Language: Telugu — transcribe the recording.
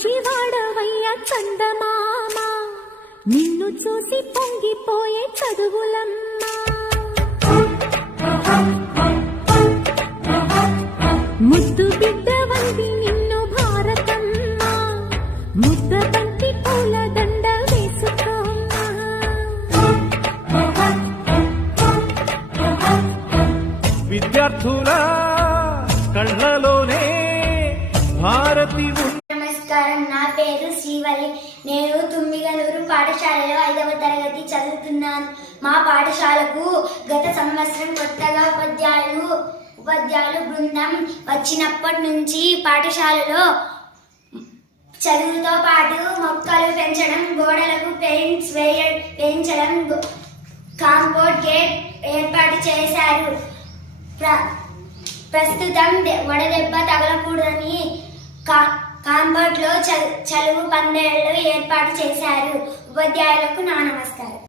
మంచివాడవయ్య చందమామ, నిన్ను చూసి పొంగిపోయే చదువులమ్మా. ముద్దు బిడ్డ వంది నిన్ను భారతమ్మ, ముద్ద బంతి పూల దండ వేసుకోమ్మా. విద్యార్థుల కళ్ళలోనే భారతి. నమస్కారం, నా పేరు శ్రీవల్లి. నేను తుమ్మిగనూరు పాఠశాలలో 5వ తరగతి చదువుతున్నాను. మా పాఠశాలకు గత సంవత్సరం కొత్తగా ఉపాధ్యాయులు బృందం వచ్చినప్పటి నుంచి పాఠశాలలో చదువుతో పాటు మొక్కలు పెంచడం, గోడలకు పెయింట్స్ వేయించడం, కాంపౌండ్ గేట్ ఏర్పాటు చేశారు. ప్రస్తుతం వడదెబ్బ తగలకూడదని కాంపౌండ్ లో చలువు పందేళ్లు ఏర్పాటు చేశారు. ఉపాధ్యాయులకు నా నమస్కారం.